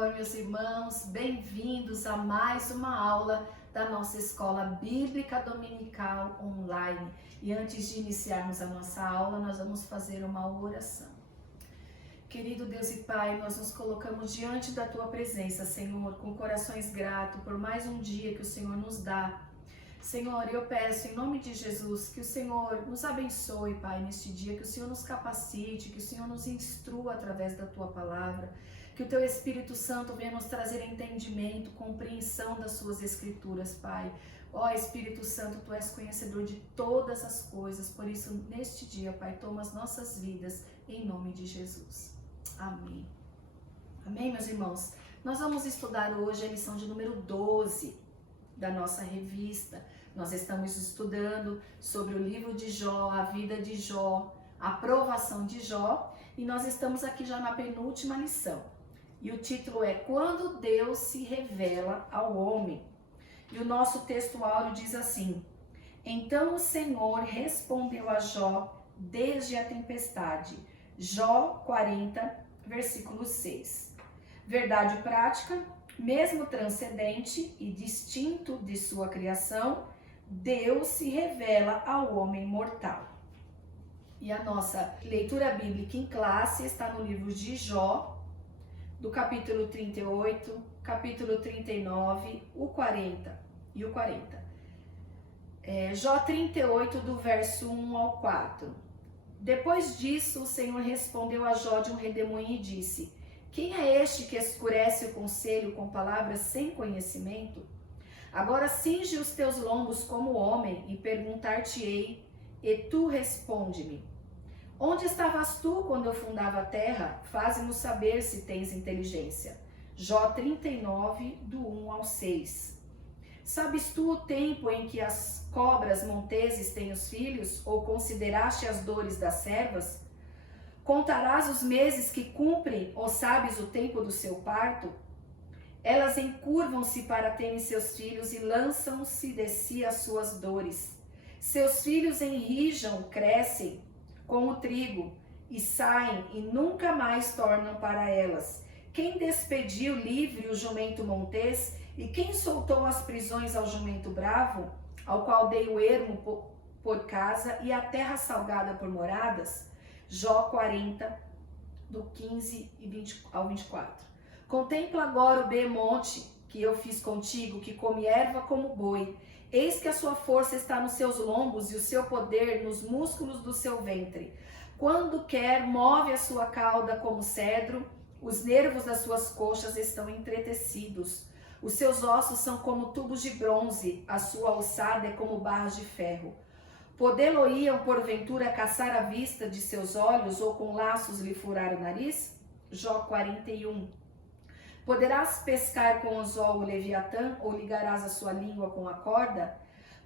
Senhor, meus irmãos, bem-vindos a mais uma aula da nossa Escola Bíblica Dominical Online. E antes de iniciarmos a nossa aula, nós vamos fazer uma oração. Querido Deus e Pai, nós nos colocamos diante da Tua presença, Senhor, com corações gratos por mais um dia que o Senhor nos dá. Senhor, eu peço em nome de Jesus que o Senhor nos abençoe, Pai, neste dia, que o Senhor nos capacite, que o Senhor nos instrua através da Tua palavra, que o Teu Espírito Santo venha nos trazer entendimento, compreensão das Suas Escrituras, Pai. Ó Espírito Santo, Tu és conhecedor de todas as coisas, por isso, neste dia, Pai, toma as nossas vidas, em nome de Jesus. Amém. Amém, meus irmãos? Nós vamos estudar hoje a lição de número 12 da nossa revista. Nós estamos estudando sobre o livro de Jó, a vida de Jó, a provação de Jó, e nós estamos aqui já na penúltima lição. E o título é Quando Deus se revela ao homem. E o nosso texto áureo diz assim: Então o Senhor respondeu a Jó desde a tempestade. Jó 40, versículo 6. Verdade prática, mesmo transcendente e distinto de sua criação, Deus se revela ao homem mortal. E a nossa leitura bíblica em classe está no livro de Jó, do capítulo 38, capítulo 39, o 40 e o 40. Jó 38, do verso 1 ao 4. Depois disso, o Senhor respondeu a Jó de um redemoinho e disse: Quem é este que escurece o conselho com palavras sem conhecimento? Agora cinge os teus lombos como homem e perguntar-te-ei, e tu responde-me. Onde estavas tu quando eu fundava a terra? Faze-nos saber se tens inteligência. Jó 39, do 1 ao 6. Sabes tu o tempo em que as cobras monteses têm os filhos? Ou consideraste as dores das servas? Contarás os meses que cumprem, ou sabes o tempo do seu parto? Elas encurvam-se para terem seus filhos e lançam-se de si as suas dores. Seus filhos enrijam, crescem como o trigo, e saem e nunca mais tornam para elas. Quem despediu livre o jumento montês, e quem soltou as prisões ao jumento bravo, ao qual dei o ermo por casa e a terra salgada por moradas? Jó 40, do 15 ao 24. Contempla agora o behemonte que eu fiz contigo, que come erva como boi. Eis que a sua força está nos seus lombos e o seu poder nos músculos do seu ventre. Quando quer, move a sua cauda como cedro, os nervos das suas coxas estão entretecidos. Os seus ossos são como tubos de bronze, a sua alçada é como barras de ferro. Podê-lo-iam, porventura, caçar a vista de seus olhos, ou com laços lhe furar o nariz? Jó 41. Poderás pescar com anzol o leviatã, ou ligarás a sua língua com a corda?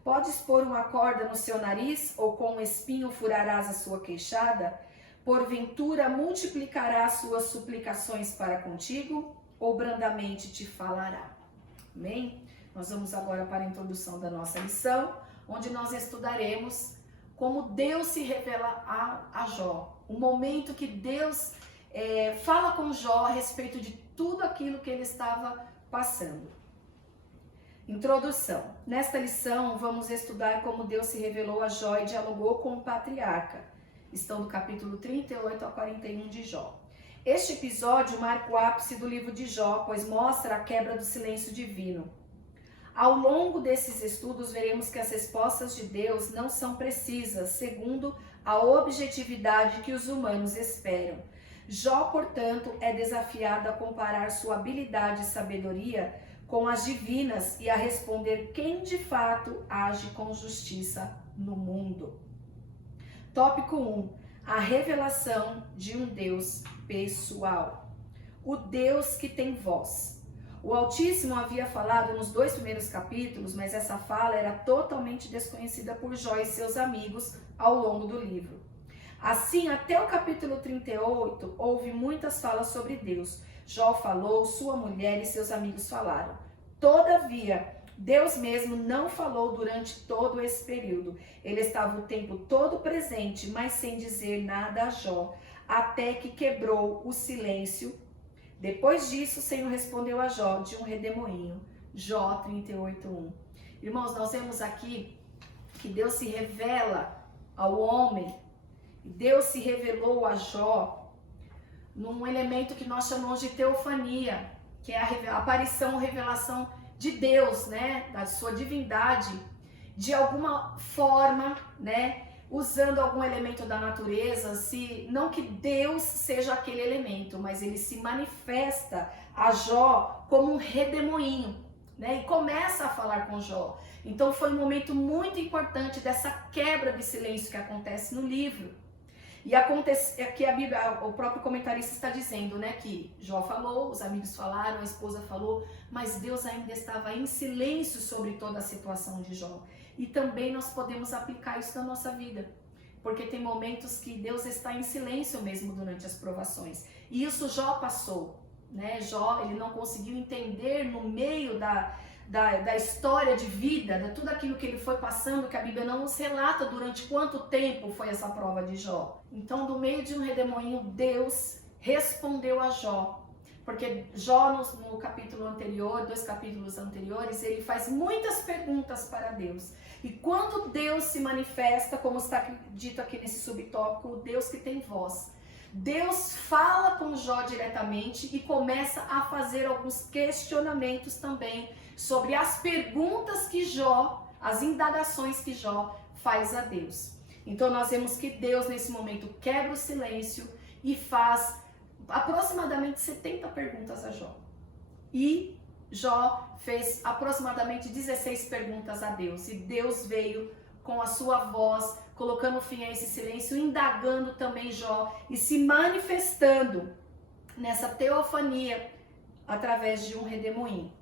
Podes pôr uma corda no seu nariz, ou com um espinho furarás a sua queixada? Porventura multiplicará suas suplicações para contigo, ou brandamente te falará? Amém? Nós vamos agora para a introdução da nossa lição, onde nós estudaremos como Deus se revela a Jó. O momento que Deus fala com Jó a respeito de tudo aquilo que ele estava passando. Introdução. Nesta lição, vamos estudar como Deus se revelou a Jó e dialogou com o patriarca. Estão do capítulo 38 ao 41 de Jó. Este episódio marca o ápice do livro de Jó, pois mostra a quebra do silêncio divino. Ao longo desses estudos, veremos que as respostas de Deus não são precisas, segundo a objetividade que os humanos esperam. Jó, portanto, é desafiado a comparar sua habilidade e sabedoria com as divinas e a responder quem de fato age com justiça no mundo. Tópico 1. A revelação de um Deus pessoal. O Deus que tem voz. O Altíssimo havia falado nos 2 primeiros capítulos, mas essa fala era totalmente desconhecida por Jó e seus amigos ao longo do livro. Assim, até o capítulo 38, houve muitas falas sobre Deus. Jó falou, sua mulher e seus amigos falaram. Todavia, Deus mesmo não falou durante todo esse período. Ele estava o tempo todo presente, mas sem dizer nada a Jó, até que quebrou o silêncio Depois disso, o Senhor respondeu a Jó de um redemoinho. Jó 38:1. Irmãos, nós vemos aqui que Deus se revela ao homem. Deus se revelou a Jó num elemento que nós chamamos de teofania, que é a aparição, revelação de Deus, né, da sua divindade, de alguma forma, né, usando algum elemento da natureza, não que Deus seja aquele elemento, mas ele se manifesta a Jó como um redemoinho, né, e começa a falar com Jó. Então foi um momento muito importante dessa quebra de silêncio que acontece no livro. E acontece que a Bíblia, o próprio comentarista está dizendo, né, que Jó falou, os amigos falaram, a esposa falou, mas Deus ainda estava em silêncio sobre toda a situação de Jó. E também nós podemos aplicar isso na nossa vida, porque tem momentos que Deus está em silêncio mesmo durante as provações. E isso Jó passou, né? Jó, ele não conseguiu entender no meio da história de vida, de tudo aquilo que ele foi passando, que a Bíblia não nos relata durante quanto tempo foi essa prova de Jó. Então, do meio de um redemoinho, Deus respondeu a Jó. Porque Jó, no capítulo anterior, 2 capítulos anteriores, ele faz muitas perguntas para Deus. E quando Deus se manifesta, como está dito aqui nesse subtópico, o Deus que tem voz, Deus fala com Jó diretamente e começa a fazer alguns questionamentos também sobre as perguntas que Jó, as indagações que Jó faz a Deus. Então nós vemos que Deus nesse momento quebra o silêncio e faz aproximadamente 70 perguntas a Jó. E Jó fez aproximadamente 16 perguntas a Deus. E Deus veio com a sua voz, colocando fim a esse silêncio, indagando também Jó e se manifestando nessa teofania através de um redemoinho.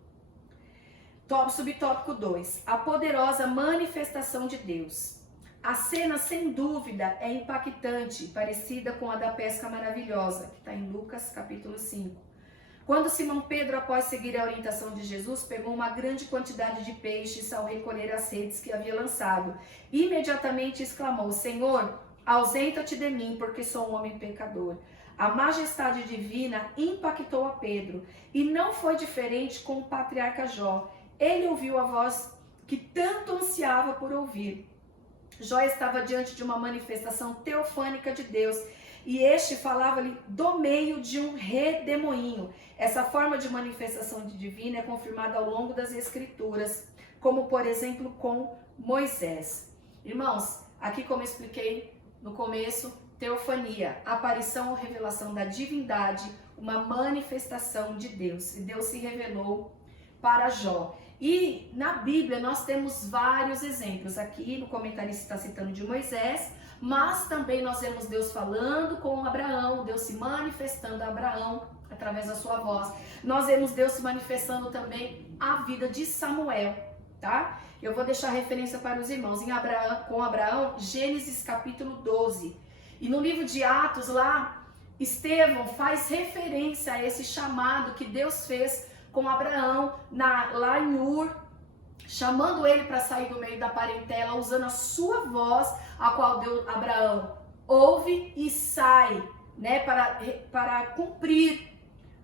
Subtópico 2. A poderosa manifestação de Deus. A cena, sem dúvida, é impactante, parecida com a da pesca maravilhosa, que está em Lucas, capítulo 5. Quando Simão Pedro, após seguir a orientação de Jesus, pegou uma grande quantidade de peixes ao recolher as redes que havia lançado, imediatamente exclamou: Senhor, ausenta-te de mim, porque sou um homem pecador. A majestade divina impactou a Pedro, e não foi diferente com o patriarca Jó. Ele ouviu a voz que tanto ansiava por ouvir. Jó estava diante de uma manifestação teofânica de Deus, e este falava-lhe do meio de um redemoinho. Essa forma de manifestação divina é confirmada ao longo das Escrituras, como por exemplo com Moisés. Irmãos, aqui como eu expliquei no começo, teofania, aparição ou revelação da divindade, uma manifestação de Deus. E Deus se revelou para Jó. E na Bíblia nós temos vários exemplos. Aqui no comentarista está citando de Moisés, mas também nós vemos Deus falando com Abraão, Deus se manifestando a Abraão através da sua voz. Nós vemos Deus se manifestando também a vida de Samuel, tá? Eu vou deixar referência para os irmãos com Abraão, Gênesis capítulo 12. E no livro de Atos lá, Estevão faz referência a esse chamado que Deus fez com Abraão lá em Ur, chamando ele para sair do meio da parentela, usando a sua voz, a qual Abraão ouve e sai, né, para cumprir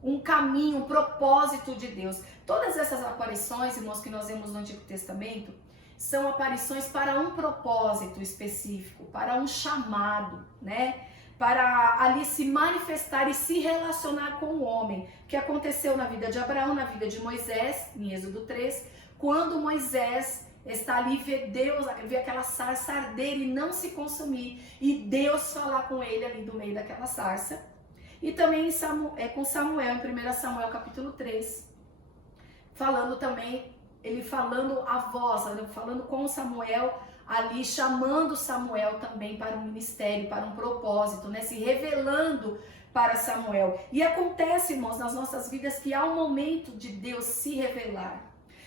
um caminho, um propósito de Deus. Todas essas aparições, irmãos, que nós vemos no Antigo Testamento, são aparições para um propósito específico, para um chamado, né? Para ali se manifestar e se relacionar com o homem, que aconteceu na vida de Abraão, na vida de Moisés, em Êxodo 3, quando Moisés está ali, vê aquela sarça arder e não se consumir, e Deus falar com ele ali do meio daquela sarça. E também com Samuel, em 1 Samuel capítulo 3, falando também, ele falando a voz, falando com Samuel, ali chamando Samuel também para um ministério, para um propósito, né? Se revelando para Samuel. E acontece, irmãos, nas nossas vidas que há um momento de Deus se revelar.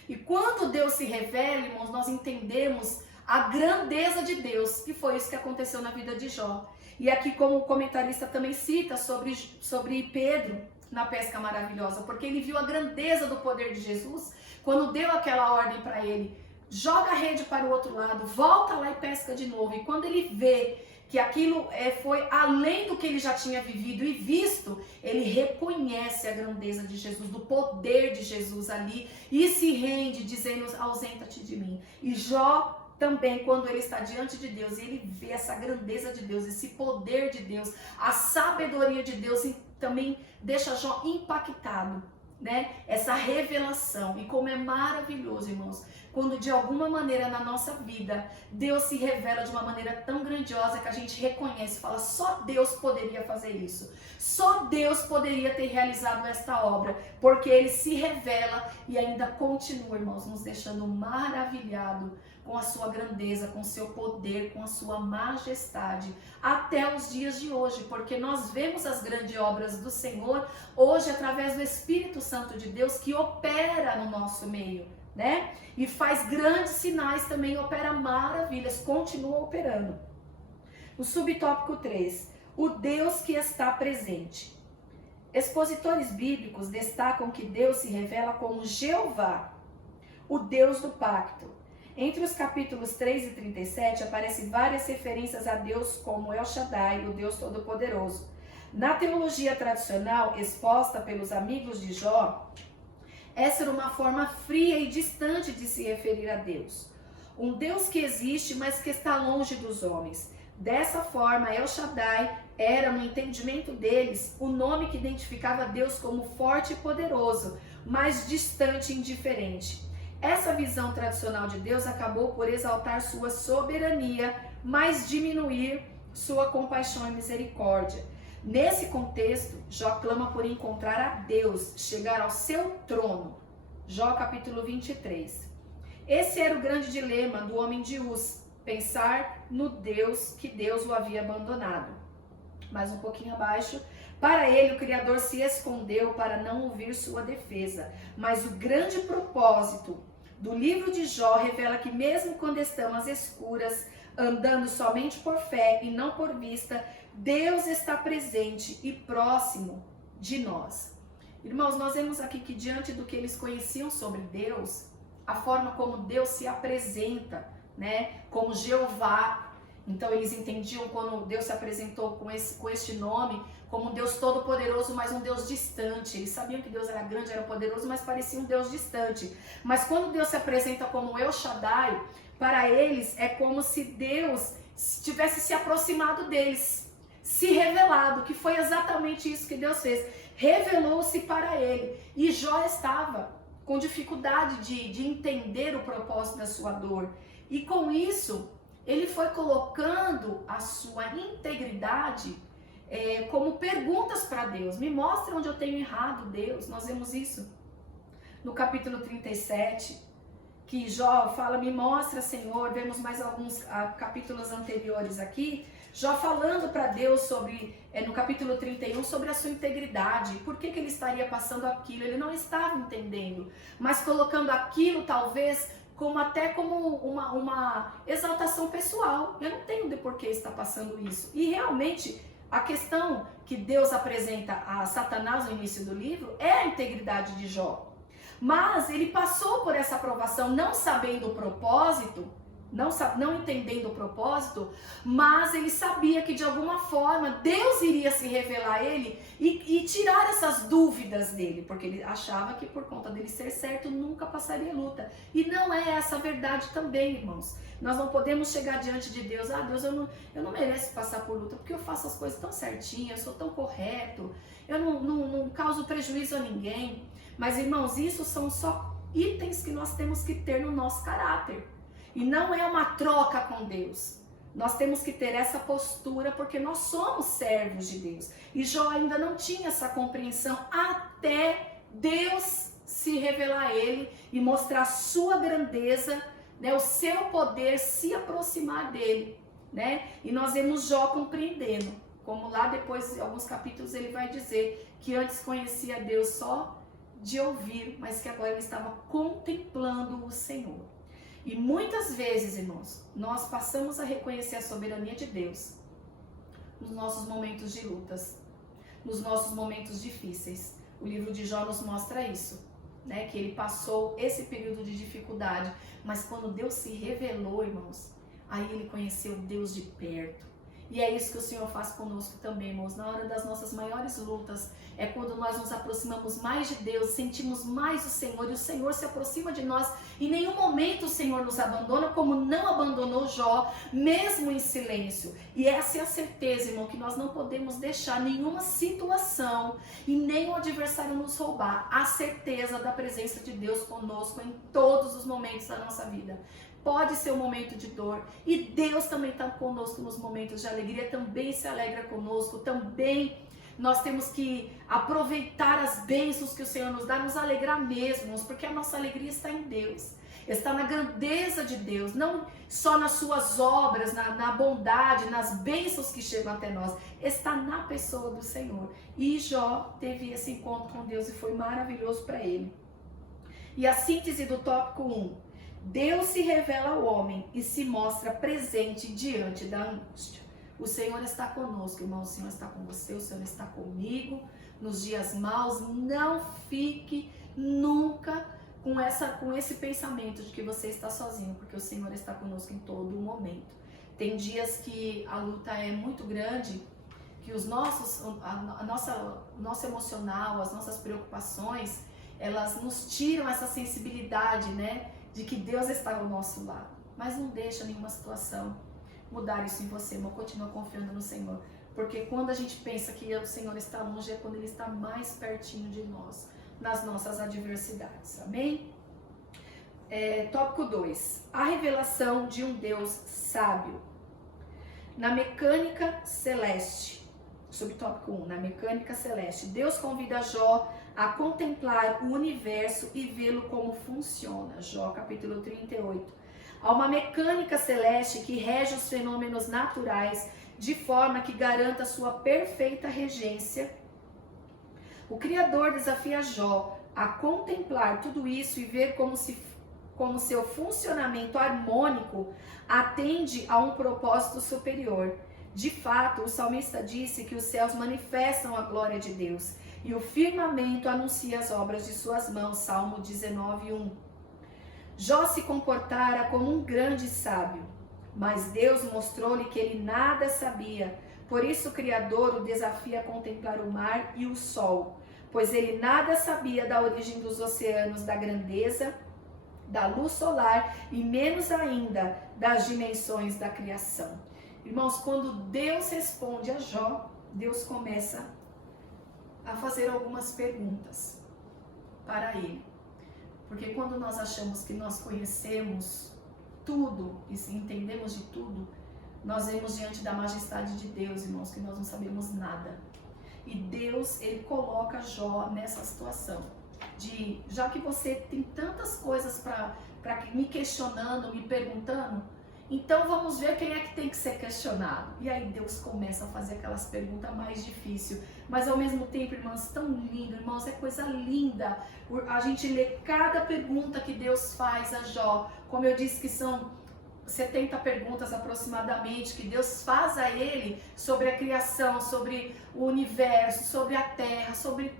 E quando Deus se revela, irmãos, nós entendemos a grandeza de Deus, que foi isso que aconteceu na vida de Jó. E aqui, como o comentarista também cita sobre Pedro na pesca maravilhosa, porque ele viu a grandeza do poder de Jesus quando deu aquela ordem para ele: joga a rede para o outro lado, volta lá e pesca de novo. E quando ele vê que aquilo foi além do que ele já tinha vivido e visto, ele reconhece a grandeza de Jesus, do poder de Jesus ali, e se rende dizendo, ausenta-te de mim. E Jó também, quando ele está diante de Deus, ele vê essa grandeza de Deus, esse poder de Deus, a sabedoria de Deus, e também deixa Jó impactado, né? Essa revelação. E como é maravilhoso, irmãos, quando de alguma maneira na nossa vida Deus se revela de uma maneira tão grandiosa que a gente reconhece, fala, só Deus poderia fazer isso, só Deus poderia ter realizado esta obra, porque Ele se revela e ainda continua, irmãos, nos deixando maravilhado com a sua grandeza, com o seu poder, com a sua majestade, até os dias de hoje, porque nós vemos as grandes obras do Senhor hoje através do Espírito Santo de Deus que opera no nosso meio, né? E faz grandes sinais também, opera maravilhas, continua operando. O subtópico 3, o Deus que está presente. Expositores bíblicos destacam que Deus se revela como Jeová, o Deus do pacto. Entre os capítulos 3 e 37 aparecem várias referências a Deus como El Shaddai, o Deus Todo-Poderoso. Na teologia tradicional exposta pelos amigos de Jó, essa era uma forma fria e distante de se referir a Deus. Um Deus que existe, mas que está longe dos homens. Dessa forma, El Shaddai era, no entendimento deles, o nome que identificava Deus como forte e poderoso, mas distante e indiferente. Essa visão tradicional de Deus acabou por exaltar sua soberania, mas diminuir sua compaixão e misericórdia. Nesse contexto, Jó clama por encontrar a Deus, chegar ao seu trono. Jó capítulo 23. Esse era o grande dilema do homem de Uz, pensar no Deus que Deus o havia abandonado. Mais um pouquinho abaixo, para ele o Criador se escondeu para não ouvir sua defesa. Mas o grande propósito do livro de Jó revela que mesmo quando estamos às escuras, andando somente por fé e não por vista, Deus está presente e próximo de nós. Irmãos, nós vemos aqui que diante do que eles conheciam sobre Deus, a forma como Deus se apresenta, né, como Jeová. Então eles entendiam quando Deus se apresentou com este nome, como um Deus todo-poderoso, mas um Deus distante. Eles sabiam que Deus era grande, era poderoso, mas parecia um Deus distante. Mas quando Deus se apresenta como El Shaddai, para eles é como se Deus tivesse se aproximado deles, se revelado, que foi exatamente isso que Deus fez. Revelou-se para ele. E Jó estava com dificuldade de entender o propósito da sua dor. E com isso, ele foi colocando a sua integridade como perguntas para Deus. Me mostra onde eu tenho errado, Deus. Nós vemos isso no capítulo 37, que Jó fala, me mostra, Senhor. Vemos mais alguns capítulos anteriores aqui, Jó falando para Deus sobre, no capítulo 31, sobre a sua integridade. Por que ele estaria passando aquilo? Ele não estava entendendo, mas colocando aquilo talvez como uma exaltação pessoal. Eu não tenho de por que está passando isso. E realmente a questão que Deus apresenta a Satanás no início do livro é a integridade de Jó. Mas ele passou por essa provação não sabendo o propósito, não entendendo o propósito, mas ele sabia que de alguma forma Deus iria se revelar a ele e tirar essas dúvidas dele, porque ele achava que por conta dele ser certo nunca passaria luta. E não é essa a verdade também, irmãos. Nós não podemos chegar diante de Deus, Deus, eu não mereço passar por luta, porque eu faço as coisas tão certinhas, eu sou tão correto, eu não causo prejuízo a ninguém. Mas, irmãos, isso são só itens que nós temos que ter no nosso caráter. E não é uma troca com Deus. Nós temos que ter essa postura porque nós somos servos de Deus. E Jó ainda não tinha essa compreensão até Deus se revelar a ele e mostrar a sua grandeza, né, o seu poder, se aproximar dele, né? E nós vemos Jó compreendendo, como lá depois, em alguns capítulos, ele vai dizer que antes conhecia Deus só de ouvir, mas que agora ele estava contemplando o Senhor. E muitas vezes, irmãos, nós passamos a reconhecer a soberania de Deus nos nossos momentos de lutas, nos nossos momentos difíceis. O livro de Jó nos mostra isso, né? Que ele passou esse período de dificuldade, mas quando Deus se revelou, irmãos, aí ele conheceu Deus de perto. E é isso que o Senhor faz conosco também, irmãos. Na hora das nossas maiores lutas, é quando nós nos aproximamos mais de Deus, sentimos mais o Senhor, e o Senhor se aproxima de nós. Em nenhum momento o Senhor nos abandona, como não abandonou Jó, mesmo em silêncio. E essa é a certeza, irmão, que nós não podemos deixar nenhuma situação e nem o adversário nos roubar a certeza da presença de Deus conosco em todos os momentos da nossa vida. Pode ser um momento de dor, e Deus também está conosco nos momentos de alegria, também se alegra conosco, também nós temos que aproveitar as bênçãos que o Senhor nos dá, nos alegrar mesmo, porque a nossa alegria está em Deus, está na grandeza de Deus, não só nas suas obras, na bondade, nas bênçãos que chegam até nós, está na pessoa do Senhor. E Jó teve esse encontro com Deus e foi maravilhoso para ele. E a síntese do tópico 1: Deus se revela ao homem e se mostra presente diante da angústia. O Senhor está conosco, irmão, o Senhor está com você, o Senhor está comigo nos dias maus. Não fique nunca com esse pensamento de que você está sozinho, porque o Senhor está conosco em todo momento. Tem dias que a luta é muito grande, que o nosso emocional, as nossas preocupações, elas nos tiram essa sensibilidade, né, de que Deus está ao nosso lado. Mas não deixa nenhuma situação mudar isso em você, irmão. Continua confiando no Senhor, porque quando a gente pensa que o Senhor está longe, é quando Ele está mais pertinho de nós, nas nossas adversidades. Amém? Tópico 2: a revelação de um Deus sábio. Na mecânica celeste, subtópico 1, na mecânica celeste, Deus convida Jó a contemplar o universo e vê-lo como funciona. Jó, capítulo 38. Há uma mecânica celeste que rege os fenômenos naturais de forma que garanta sua perfeita regência. O Criador desafia Jó a contemplar tudo isso e ver como seu funcionamento harmônico atende a um propósito superior. De fato, o salmista disse que os céus manifestam a glória de Deus e o firmamento anuncia as obras de suas mãos. Salmo 19:1. Jó se comportara como um grande sábio, mas Deus mostrou-lhe que ele nada sabia. Por isso o Criador o desafia a contemplar o mar e o sol, pois ele nada sabia da origem dos oceanos, da grandeza da luz solar e menos ainda das dimensões da criação. Irmãos, quando Deus responde a Jó, Deus começa a fazer algumas perguntas para ele. Porque quando nós achamos que nós conhecemos tudo e entendemos de tudo, nós vemos diante da majestade de Deus, irmãos, que nós não sabemos nada. E Deus, Ele coloca Jó nessa situação de, já que você tem tantas coisas para me questionando, me perguntando, então vamos ver quem é que tem que ser questionado. E aí Deus começa a fazer aquelas perguntas mais difíceis, mas ao mesmo tempo, irmãos, tão lindo, irmãos, é coisa linda a gente ler cada pergunta que Deus faz a Jó. Como eu disse que são 70 perguntas aproximadamente que Deus faz a ele sobre a criação, sobre o universo, sobre a terra, sobre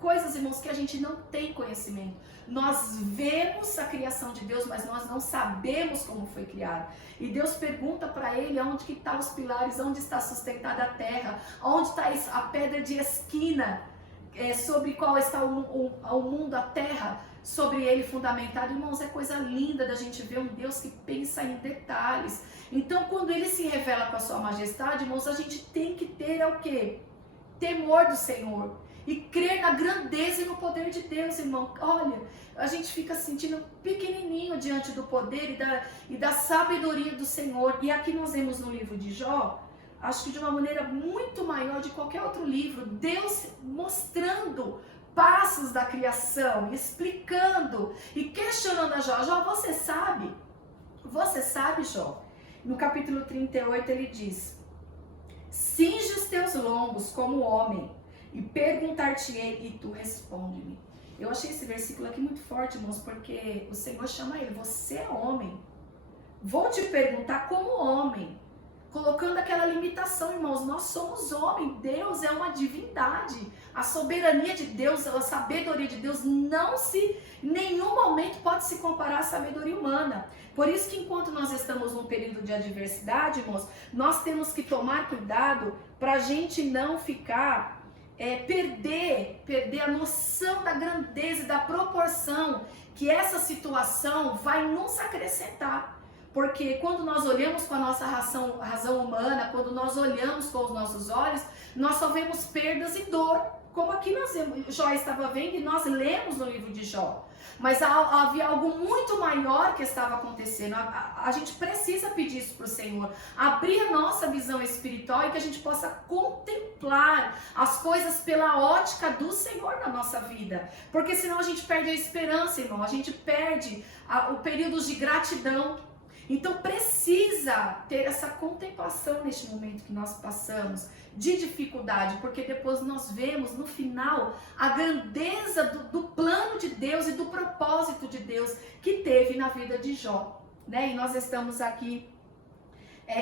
coisas, irmãos, que a gente não tem conhecimento. Nós vemos a criação de Deus, mas nós não sabemos como foi criado. E Deus pergunta para ele onde que estão os pilares, onde está sustentada a terra, onde está a pedra de esquina, sobre qual está o mundo, a terra, sobre ele fundamentado. Irmãos, é coisa linda da gente ver um Deus que pensa em detalhes. Então, quando ele se revela com a sua majestade, irmãos, a gente tem que ter o quê? Temor do Senhor e crer na grandeza e no poder de Deus, irmão. Olha, a gente fica se sentindo pequenininho diante do poder e da sabedoria do Senhor. E aqui nós vemos no livro de Jó, acho que de uma maneira muito maior de qualquer outro livro, Deus mostrando passos da criação, explicando e questionando a Jó. Jó, você sabe? Você sabe, Jó? No capítulo 38 ele diz: cinge os teus lombos como homem e perguntar-te-ei e tu responde-me. Eu achei esse versículo aqui muito forte, irmãos, porque o Senhor chama ele, você é homem. Vou te perguntar como homem. Colocando aquela limitação, irmãos, nós somos homens, Deus é uma divindade. A soberania de Deus, a sabedoria de Deus em nenhum momento pode se comparar à sabedoria humana. Por isso que enquanto nós estamos num período de adversidade, irmãos, nós temos que tomar cuidado para a gente não ficar, perder a noção da grandeza e da proporção que essa situação vai nos acrescentar. Porque quando nós olhamos com a nossa razão humana, quando nós olhamos com os nossos olhos, nós só vemos perdas e dor. Como aqui Jó estava vendo e nós lemos no livro de Jó. Mas havia algo muito maior que estava acontecendo. A gente precisa pedir isso para o Senhor. Abrir a nossa visão espiritual e que a gente possa contemplar as coisas pela ótica do Senhor na nossa vida. Porque senão a gente perde a esperança, irmão. A gente perde o período de gratidão. Então precisa ter essa contemplação neste momento que nós passamos de dificuldade, porque depois nós vemos no final a grandeza do plano de Deus e do propósito de Deus que teve na vida de Jó, né? E nós estamos aqui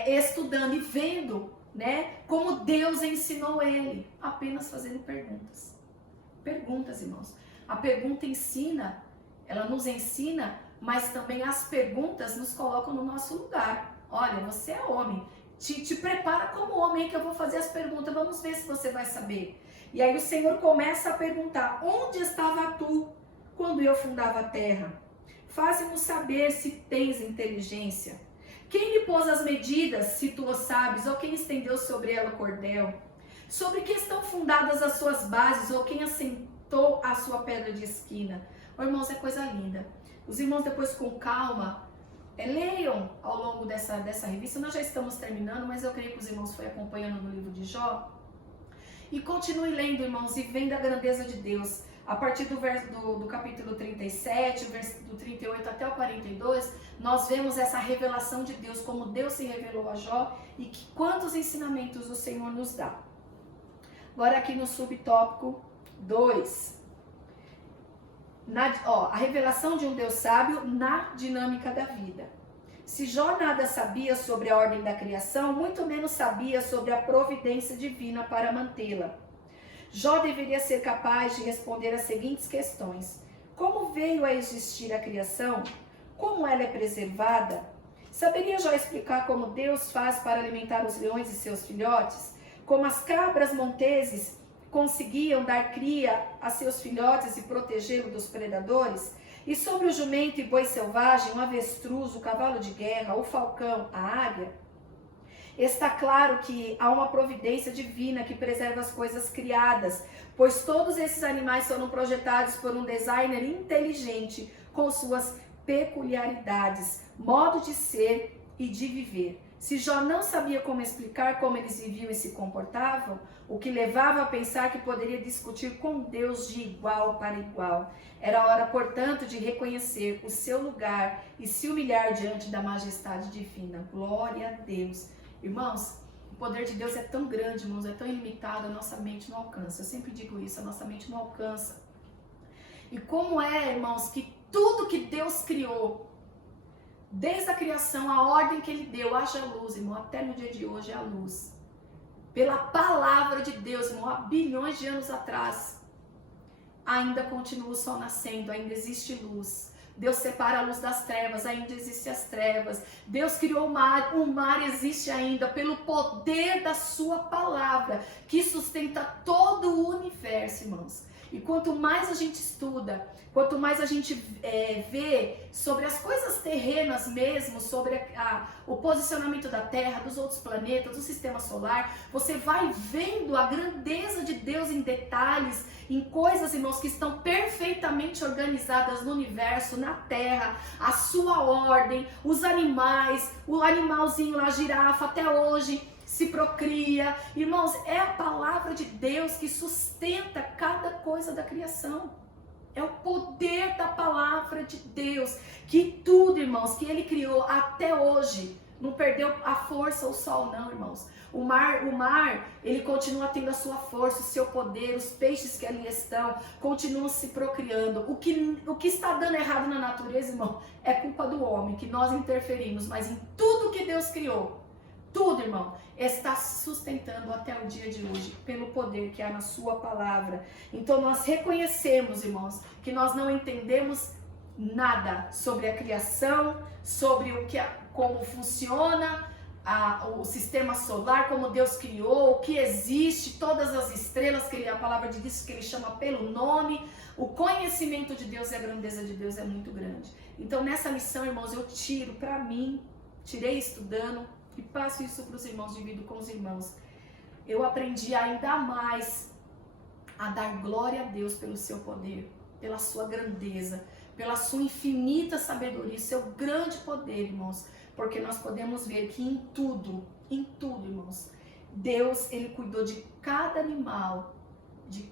estudando e vendo, né, como Deus ensinou ele, apenas fazendo perguntas, irmãos. A pergunta ensina, ela nos ensina, mas também as perguntas nos colocam no nosso lugar. Olha, você é homem, te prepara como homem que eu vou fazer as perguntas, vamos ver se você vai saber. E aí o Senhor começa a perguntar: onde estava tu quando eu fundava a terra? Faze-nos saber se tens inteligência. Quem lhe pôs as medidas, se tu o sabes, ou quem estendeu sobre ela o cordel? Sobre que estão fundadas as suas bases, ou quem assentou a sua pedra de esquina? Oh, irmãos, é coisa linda. Os irmãos depois com calma, leiam ao longo dessa revista. Nós já estamos terminando, mas eu creio que os irmãos foram acompanhando no livro de Jó. E continue lendo, irmãos, e vendo a grandeza de Deus. A partir do capítulo 37, do 38 até o 42, nós vemos essa revelação de Deus, como Deus se revelou a Jó e quantos ensinamentos o Senhor nos dá. Agora aqui no subtópico 2. A revelação de um Deus sábio na dinâmica da vida. Se Jó nada sabia sobre a ordem da criação, muito menos sabia sobre a providência divina para mantê-la. Jó deveria ser capaz de responder as seguintes questões: como veio a existir a criação? Como ela é preservada? Saberia Jó explicar como Deus faz para alimentar os leões e seus filhotes? Como as cabras monteses conseguiam dar cria a seus filhotes e protegê-lo dos predadores? E sobre o jumento e boi selvagem, o avestruz, o cavalo de guerra, o falcão, a águia? Está claro que há uma providência divina que preserva as coisas criadas, pois todos esses animais foram projetados por um designer inteligente, com suas peculiaridades, modo de ser e de viver. Se Jó não sabia como explicar como eles viviam e se comportavam, o que levava a pensar que poderia discutir com Deus de igual para igual. Era hora, portanto, de reconhecer o seu lugar e se humilhar diante da majestade divina. Glória a Deus. Irmãos, o poder de Deus é tão grande, irmãos, é tão ilimitado, a nossa mente não alcança. Eu sempre digo isso, a nossa mente não alcança. E como irmãos, que tudo que Deus criou, desde a criação, a ordem que Ele deu, haja luz, irmão, até no dia de hoje é a luz. Pela palavra de Deus, irmão, há bilhões de anos atrás, ainda continua o sol nascendo, ainda existe luz. Deus separa a luz das trevas, ainda existem as trevas. Deus criou o mar existe ainda pelo poder da sua palavra, que sustenta todo o universo, irmãos. E quanto mais a gente estuda, quanto mais a gente vê sobre as coisas terrenas mesmo, sobre o posicionamento da Terra, dos outros planetas, do sistema solar, você vai vendo a grandeza de Deus em detalhes, em coisas, irmãos, que estão perfeitamente organizadas no universo, na Terra, a sua ordem, os animais, o animalzinho lá, a girafa, até hoje se procria. Irmãos, é a palavra de Deus que sustenta cada coisa da criação. É o poder da palavra de Deus, que tudo, irmãos, que Ele criou até hoje, não perdeu a força, o sol não, irmãos. O mar, ele continua tendo a sua força, o seu poder, os peixes que ali estão, continuam se procriando. O que está dando errado na natureza, irmão, é culpa do homem, que nós interferimos, mas em tudo que Deus criou, tudo, irmão, está se sustentando até o dia de hoje, pelo poder que há na sua palavra. Então nós reconhecemos, irmãos, que nós não entendemos nada sobre a criação, sobre como funciona o sistema solar, como Deus criou, o que existe, todas as estrelas, que a palavra de Deus que ele chama pelo nome. O conhecimento de Deus e a grandeza de Deus é muito grande. Então nessa lição, irmãos, eu tiro para mim, tirei estudando e passo isso para os irmãos, divido com os irmãos. Eu aprendi ainda mais a dar glória a Deus pelo seu poder, pela sua grandeza, pela sua infinita sabedoria, seu grande poder, irmãos. Porque nós podemos ver que em tudo, irmãos, Deus, ele cuidou de cada animal, de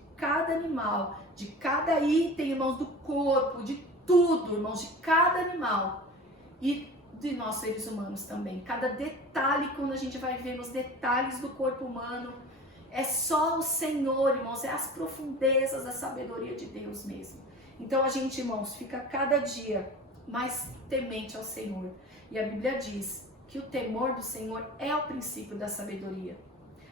cada item, irmãos, do corpo, de tudo, irmãos, de cada animal. E de nós seres humanos também. Cada detalhe, quando a gente vai ver nos detalhes do corpo humano, é só o Senhor, irmãos, é as profundezas da sabedoria de Deus mesmo. Então a gente, irmãos, fica cada dia mais temente ao Senhor. E a Bíblia diz que o temor do Senhor é o princípio da sabedoria.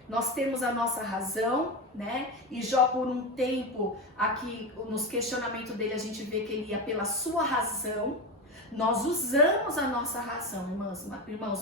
Nós temos a nossa razão, né? E Jó, por um tempo, aqui nos questionamentos dele, a gente vê que ele ia pela sua razão. Nós usamos a nossa razão, irmãos,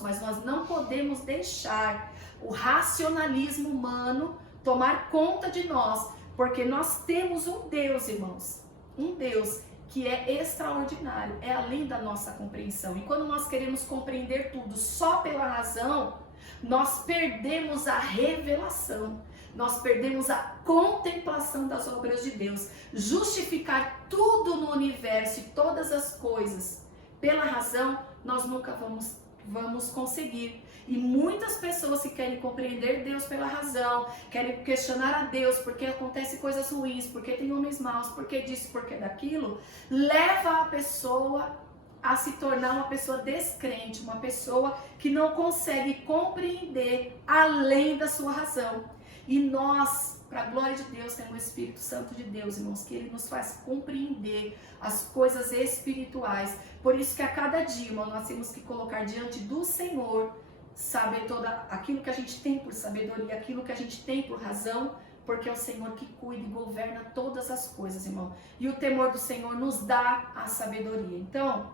mas nós não podemos deixar o racionalismo humano tomar conta de nós, porque nós temos um Deus, irmãos, um Deus que é extraordinário, é além da nossa compreensão. E quando nós queremos compreender tudo só pela razão, nós perdemos a revelação, nós perdemos a contemplação das obras de Deus. Justificar tudo no universo e todas as coisas pela razão, nós nunca vamos conseguir. E muitas pessoas que querem compreender Deus pela razão, querem questionar a Deus porque acontecem coisas ruins, porque tem homens maus, porque disso, porque daquilo, leva a pessoa a se tornar uma pessoa descrente, uma pessoa que não consegue compreender além da sua razão. E nós, para a glória de Deus, temos o Espírito Santo de Deus, irmãos, que ele nos faz compreender as coisas espirituais. Por isso que a cada dia, irmão, nós temos que colocar diante do Senhor, saber todo aquilo que a gente tem por sabedoria, aquilo que a gente tem por razão, porque é o Senhor que cuida e governa todas as coisas, irmão. E o temor do Senhor nos dá a sabedoria. Então,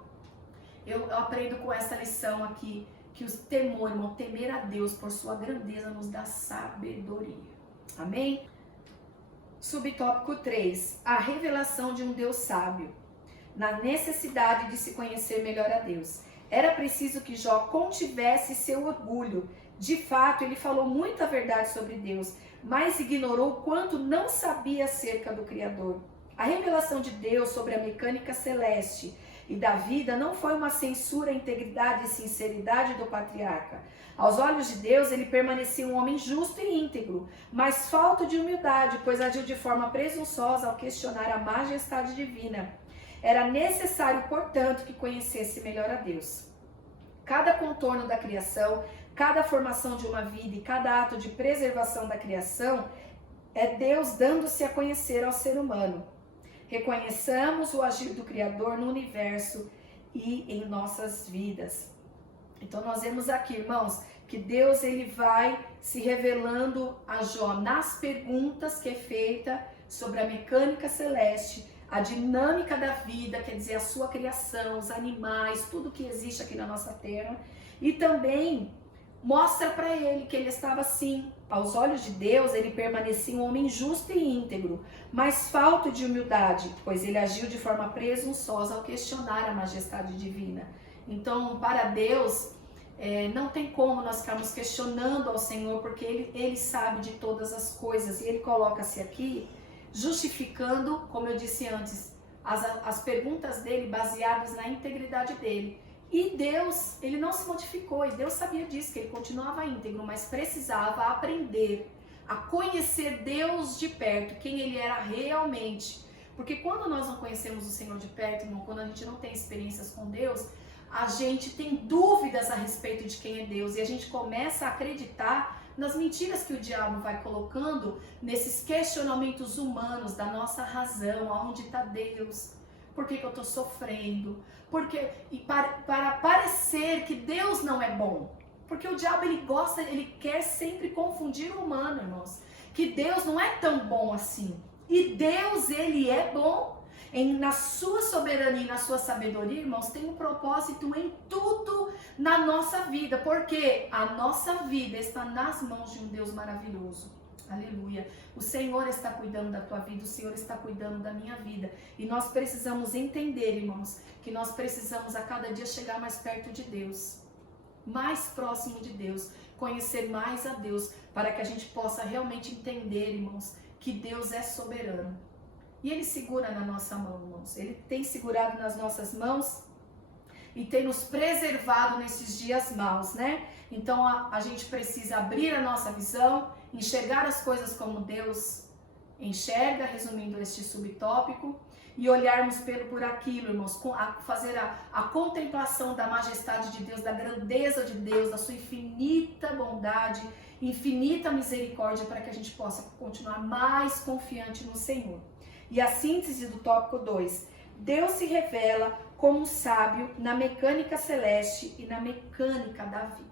eu aprendo com essa lição aqui, que o temor, irmão, temer a Deus por sua grandeza nos dá sabedoria. Amém? Subtópico 3. A revelação de um Deus sábio. Na necessidade de se conhecer melhor a Deus. Era preciso que Jó contivesse seu orgulho. De fato, ele falou muita verdade sobre Deus, mas ignorou quanto não sabia acerca do Criador. A revelação de Deus sobre a mecânica celeste e da vida não foi uma censura à integridade e sinceridade do patriarca. Aos olhos de Deus, ele permanecia um homem justo e íntegro, mas falto de humildade, pois agiu de forma presunçosa ao questionar a majestade divina. Era necessário, portanto, que conhecesse melhor a Deus. Cada contorno da criação, cada formação de uma vida e cada ato de preservação da criação é Deus dando-se a conhecer ao ser humano. Reconheçamos o agir do Criador no universo e em nossas vidas. Então nós vemos aqui, irmãos, que Deus ele vai se revelando a Jó nas perguntas que é feita sobre a mecânica celeste, a dinâmica da vida, quer dizer, a sua criação, os animais, tudo que existe aqui na nossa terra. E também mostra para ele que ele estava assim. Aos olhos de Deus, ele permanecia um homem justo e íntegro, mas falto de humildade, pois ele agiu de forma presunçosa ao questionar a majestade divina. Então, para Deus, não tem como nós ficarmos questionando ao Senhor, porque ele sabe de todas as coisas. E ele coloca-se aqui justificando, como eu disse antes, as perguntas dele baseadas na integridade dele. E Deus, ele não se modificou, e Deus sabia disso, que ele continuava íntegro, mas precisava aprender a conhecer Deus de perto, quem ele era realmente. Porque quando nós não conhecemos o Senhor de perto, irmão, quando a gente não tem experiências com Deus, a gente tem dúvidas a respeito de quem é Deus, e a gente começa a acreditar nas mentiras que o diabo vai colocando nesses questionamentos humanos da nossa razão, aonde está Deus, por que eu estou sofrendo, para parecer que Deus não é bom, porque o diabo ele quer sempre confundir o humano, irmãos, que Deus não é tão bom assim, e Deus ele é bom, Na sua soberania e na sua sabedoria, irmãos, tem um propósito em tudo na nossa vida, porque a nossa vida está nas mãos de um Deus maravilhoso. Aleluia. O Senhor está cuidando da tua vida, o Senhor está cuidando da minha vida. E nós precisamos entender, irmãos, que nós precisamos a cada dia chegar mais perto de Deus, mais próximo de Deus, conhecer mais a Deus, para que a gente possa realmente entender, irmãos, que Deus é soberano. E Ele segura na nossa mão, irmãos. Ele tem segurado nas nossas mãos e tem nos preservado nesses dias maus, né? Então a gente precisa abrir a nossa visão, enxergar as coisas como Deus enxerga, resumindo este subtópico, e olharmos por aquilo, irmãos, fazer a contemplação da majestade de Deus, da grandeza de Deus, da sua infinita bondade, infinita misericórdia, para que a gente possa continuar mais confiante no Senhor. E a síntese do tópico 2, Deus se revela como sábio na mecânica celeste e na mecânica da vida.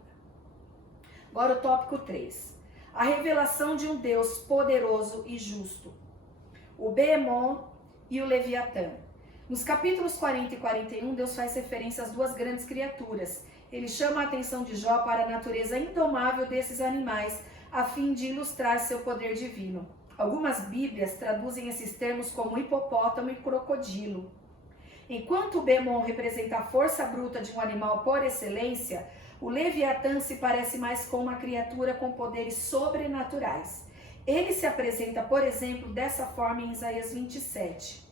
Agora o tópico 3, a revelação de um Deus poderoso e justo, o Beemon e o Leviatã. Nos capítulos 40 e 41, Deus faz referência às duas grandes criaturas. Ele chama a atenção de Jó para a natureza indomável desses animais, a fim de ilustrar seu poder divino. Algumas bíblias traduzem esses termos como hipopótamo e crocodilo. Enquanto o Beemon representa a força bruta de um animal por excelência, o Leviatã se parece mais com uma criatura com poderes sobrenaturais. Ele se apresenta, por exemplo, dessa forma em Isaías 27.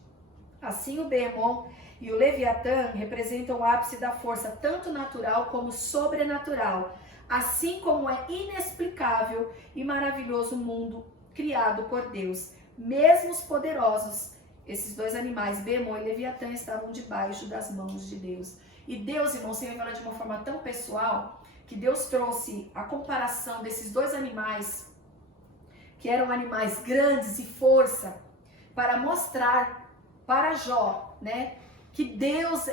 Assim, o Beemon e o Leviatã representam o ápice da força tanto natural como sobrenatural, assim como é inexplicável e maravilhoso o mundo criado por Deus. Mesmo os poderosos, esses dois animais, Beemon e Leviatã, estavam debaixo das mãos de Deus. E Deus, irmão, se revela de uma forma tão pessoal, que Deus trouxe a comparação desses dois animais, que eram animais grandes e força, para mostrar para Jó, né, que Deus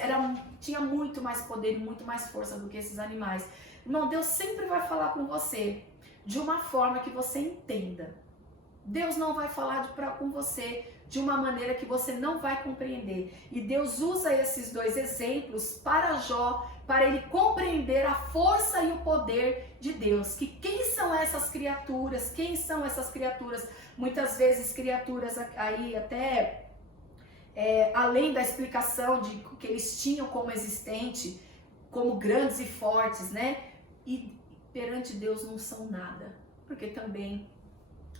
tinha muito mais poder e muito mais força do que esses animais. Irmão, Deus sempre vai falar com você de uma forma que você entenda. Deus não vai falar com você de uma maneira que você não vai compreender. E Deus usa esses dois exemplos para Jó, para ele compreender a força e o poder de Deus. Que quem são essas criaturas? Quem são essas criaturas? Muitas vezes criaturas aí até além da explicação de que eles tinham como existente, como grandes e fortes, né? E perante Deus não são nada, porque também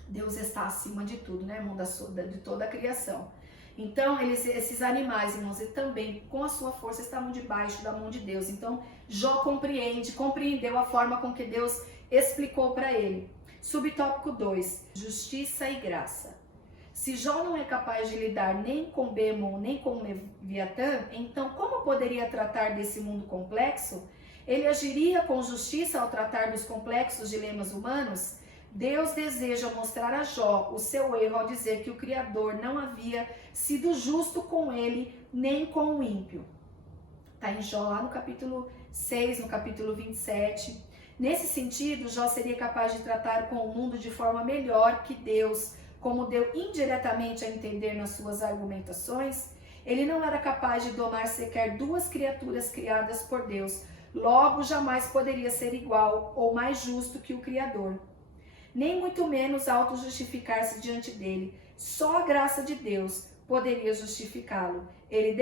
Deus está acima de tudo, né, irmão, de toda a criação. Então, esses animais, irmãos, e também com a sua força estavam debaixo da mão de Deus. Então, Jó compreendeu a forma com que Deus explicou para ele. Subtópico 2, justiça e graça. Se Jó não é capaz de lidar nem com Beemon, nem com Leviatã, então como poderia tratar desse mundo complexo? Ele agiria com justiça ao tratar dos complexos dilemas humanos? Deus deseja mostrar a Jó o seu erro ao dizer que o Criador não havia sido justo com ele, nem com o ímpio. Está em Jó lá no capítulo 6, no capítulo 27. Nesse sentido, Jó seria capaz de tratar com o mundo de forma melhor que Deus, como deu indiretamente a entender nas suas argumentações. Ele não era capaz de domar sequer duas criaturas criadas por Deus, logo jamais poderia ser igual ou mais justo que o Criador. Nem muito menos auto-justificar-se diante dele. Só a graça de Deus poderia justificá-lo. Ele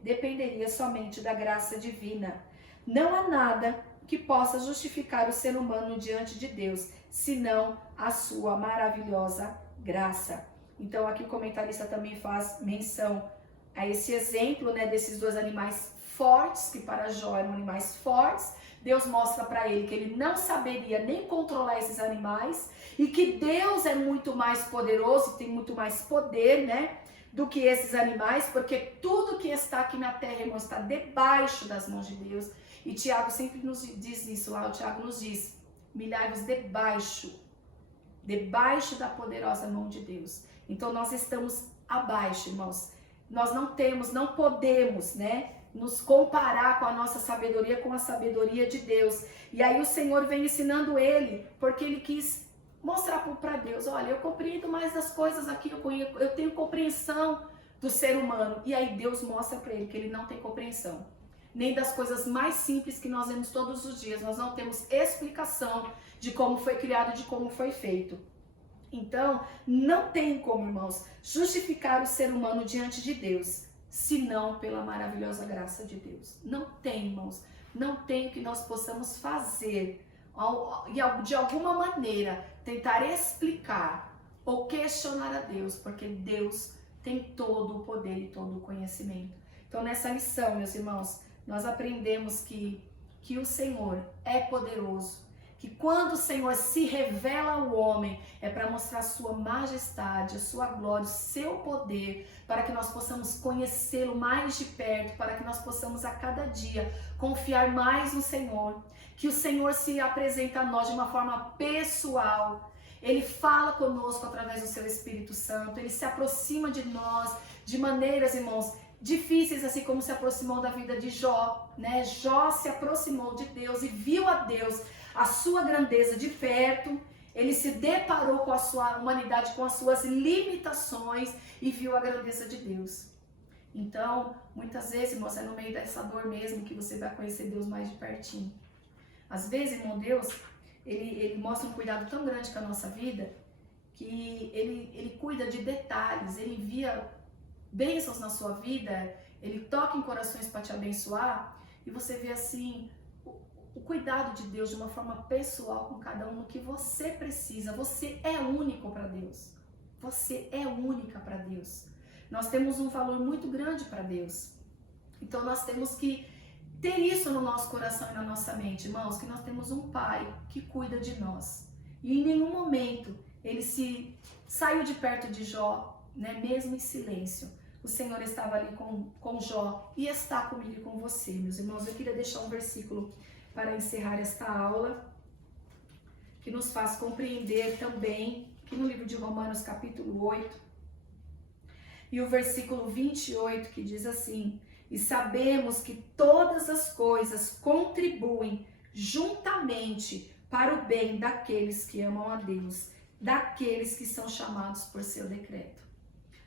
dependeria somente da graça divina. Não há nada que possa justificar o ser humano diante de Deus, senão a sua maravilhosa graça. Então aqui o comentarista também faz menção a esse exemplo, né, desses dois animais fortes, que para Jó eram animais fortes. Deus mostra para ele que ele não saberia nem controlar esses animais e que Deus é muito mais poderoso, tem muito mais poder, né, do que esses animais, porque tudo que está aqui na terra, irmão, está debaixo das mãos de Deus. E Tiago sempre nos diz isso lá, o Tiago nos diz, humilhai-vos debaixo da poderosa mão de Deus. Então nós estamos abaixo, irmãos. Nós não podemos, né, nos comparar com a nossa sabedoria, com a sabedoria de Deus. E aí o Senhor vem ensinando ele, porque ele quis mostrar para Deus, olha, eu compreendo mais das coisas aqui, eu tenho compreensão do ser humano. E aí Deus mostra para ele que ele não tem compreensão, nem das coisas mais simples que nós vemos todos os dias. Nós não temos explicação de como foi criado, de como foi feito. Então, não tem como, irmãos, justificar o ser humano diante de Deus, senão pela maravilhosa graça de Deus. Não tem, irmãos, não tem o que nós possamos fazer, e de alguma maneira, tentar explicar ou questionar a Deus, porque Deus tem todo o poder e todo o conhecimento. Então, nessa lição, meus irmãos, nós aprendemos que o Senhor é poderoso, que quando o Senhor se revela ao homem, é para mostrar a sua majestade, a sua glória, o seu poder, para que nós possamos conhecê-lo mais de perto, para que nós possamos a cada dia confiar mais no Senhor, que o Senhor se apresenta a nós de uma forma pessoal. Ele fala conosco através do seu Espírito Santo, ele se aproxima de nós de maneiras, irmãos, difíceis, assim como se aproximou da vida de Jó, né? Jó se aproximou de Deus e viu a Deus, a sua grandeza de perto. Ele se deparou com a sua humanidade, com as suas limitações e viu a grandeza de Deus. Então, muitas vezes, irmãos, é no meio dessa dor mesmo que você vai conhecer Deus mais de pertinho. Às vezes, irmão, Deus, ele mostra um cuidado tão grande com a nossa vida, que ele cuida de detalhes, ele envia bênçãos na sua vida, ele toca em corações para te abençoar, e você vê assim o cuidado de Deus de uma forma pessoal com cada um no que você precisa. Você é único para Deus. Você é única para Deus. Nós temos um valor muito grande para Deus. Então nós temos que ter isso no nosso coração e na nossa mente, irmãos, que nós temos um Pai que cuida de nós. E em nenhum momento ele se saiu de perto de Jó, né, mesmo em silêncio. O Senhor estava ali com Jó e está comigo e com você, meus irmãos. Eu queria deixar um versículo para encerrar esta aula, que nos faz compreender também, que no livro de Romanos, capítulo 8, e o versículo 28, que diz assim: e sabemos que todas as coisas contribuem juntamente para o bem daqueles que amam a Deus, daqueles que são chamados por seu decreto.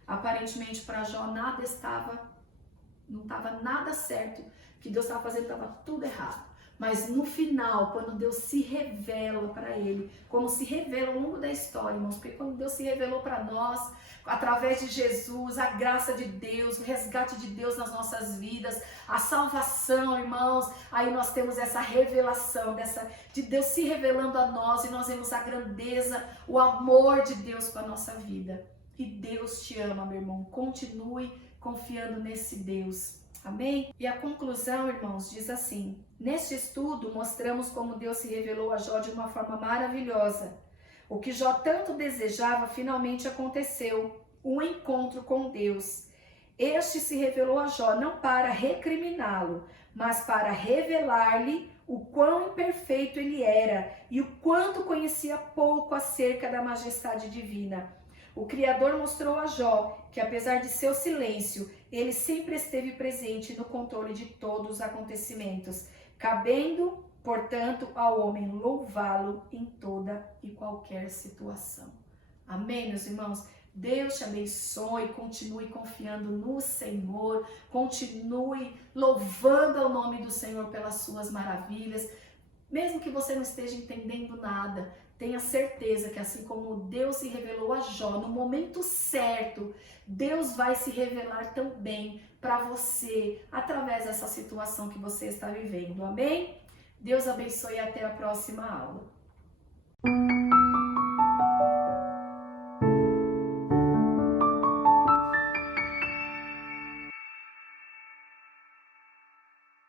Aparentemente para Jó não estava nada certo, o que Deus estava fazendo estava tudo errado. Mas no final, quando Deus se revela para ele, como se revela ao longo da história, irmãos, porque quando Deus se revelou para nós, através de Jesus, a graça de Deus, o resgate de Deus nas nossas vidas, a salvação, irmãos, aí nós temos essa revelação de Deus se revelando a nós, e nós vemos a grandeza, o amor de Deus com a nossa vida. E Deus te ama, meu irmão, continue confiando nesse Deus. Amém? E a conclusão, irmãos, diz assim: neste estudo mostramos como Deus se revelou a Jó de uma forma maravilhosa. O que Jó tanto desejava finalmente aconteceu, um encontro com Deus. Este se revelou a Jó não para recriminá-lo, mas para revelar-lhe o quão imperfeito ele era e o quanto conhecia pouco acerca da majestade divina. O Criador mostrou a Jó que, apesar de seu silêncio, ele sempre esteve presente no controle de todos os acontecimentos, cabendo, portanto, ao homem louvá-lo em toda e qualquer situação. Amém, meus irmãos? Deus te abençoe, continue confiando no Senhor, continue louvando ao nome do Senhor pelas suas maravilhas, mesmo que você não esteja entendendo nada. Tenha certeza que assim como Deus se revelou a Jó no momento certo, Deus vai se revelar também para você através dessa situação que você está vivendo. Amém? Deus abençoe e até a próxima aula.